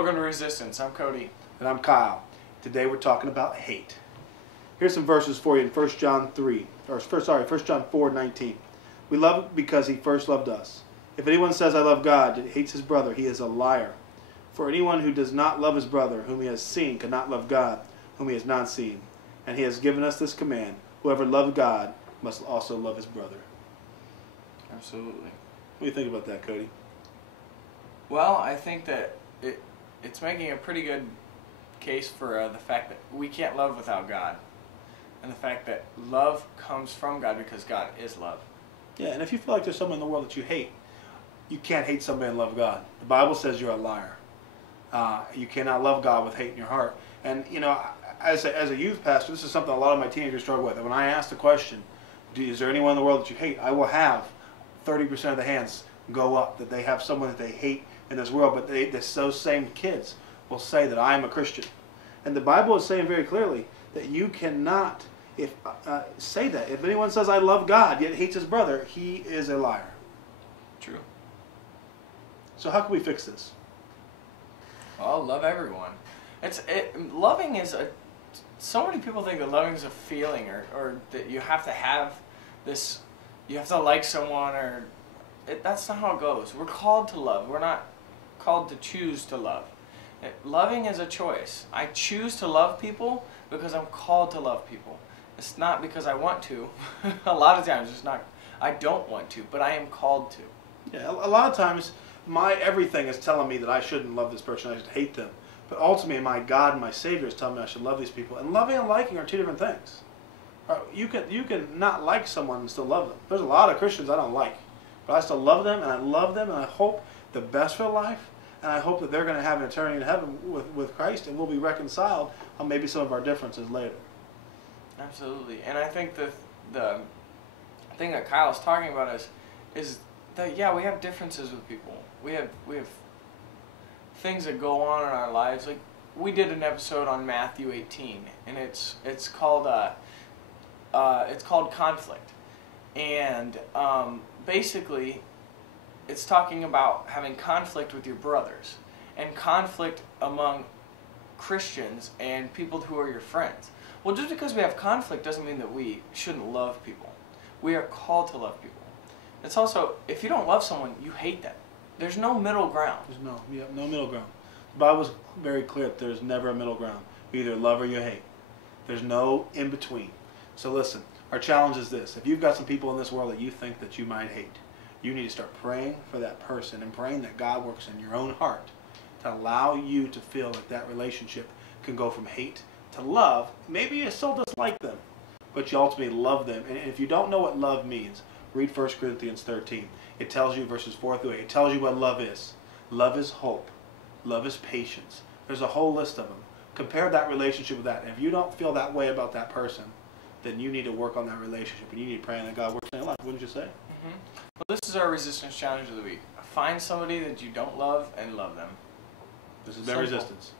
Welcome to Resistance. I'm Cody. And I'm Kyle. Today we're talking about hate. Here's some verses for you in 1 John 4:19. We love because he first loved us. If anyone says I love God and hates his brother, he is a liar. For anyone who does not love his brother, whom he has seen, cannot love God, whom he has not seen. And he has given us this command: whoever loves God must also love his brother. Absolutely. What do you think about that, Cody? Well, I think that it's making a pretty good case for the fact that we can't love without God. And the fact that love comes from God because God is love. Yeah, and if you feel like there's someone in the world that you hate, you can't hate somebody and love God. The Bible says you're a liar. You cannot love God with hate in your heart. And, you know, as a youth pastor, this is something a lot of my teenagers struggle with. And when I ask the question, is there anyone in the world that you hate, I will have 30% of the hands go up that they have someone that they hate in this world. But those same kids will say that I am a Christian. And the Bible is saying very clearly that you cannot say that. If anyone says I love God yet hates his brother, he is a liar. True. So how can we fix this? Well, love everyone. Loving is so many people think that loving is a feeling or that you have to have this, you have to like someone that's not how it goes. We're called to love. We're not called to choose to love. Loving is a choice. I choose to love people because I'm called to love people. It's not because I want to. A lot of times it's not. I don't want to, but I am called to. Yeah, a lot of times my everything is telling me that I shouldn't love this person, I should hate them. But ultimately my God and my Savior is telling me I should love these people. And loving and liking are two different things. You can not like someone and still love them. There's a lot of Christians I don't like. But I still love them, and I love them, and I hope the best for life. And I hope that they're going to have an eternity in heaven with Christ, and we'll be reconciled on maybe some of our differences later. Absolutely. And I think the thing that Kyle's talking about is that, yeah, we have differences with people. We have things that go on in our lives. Like, we did an episode on Matthew 18, and it's called conflict. And basically, it's talking about having conflict with your brothers and conflict among Christians and people who are your friends. Well, just because we have conflict doesn't mean that we shouldn't love people. We are called to love people. It's also, if you don't love someone, you hate them. There's no middle ground. There's no middle ground. The Bible's very clear that there's never a middle ground. You either love or you hate. There's no in between. So listen, our challenge is this. If you've got some people in this world that you think that you might hate, you need to start praying for that person and praying that God works in your own heart to allow you to feel that that relationship can go from hate to love. Maybe you still dislike them, but you ultimately love them. And if you don't know what love means, read 1 Corinthians 13. It tells you, verses 4 through 8, it tells you what love is. Love is hope. Love is patience. There's a whole list of them. Compare that relationship with that. And if you don't feel that way about that person, then you need to work on that relationship, and you need to pray that God works in your life. Wouldn't you say? Mm-hmm. Well, this is our resistance challenge of the week. Find somebody that you don't love and love them. This has been Resistance.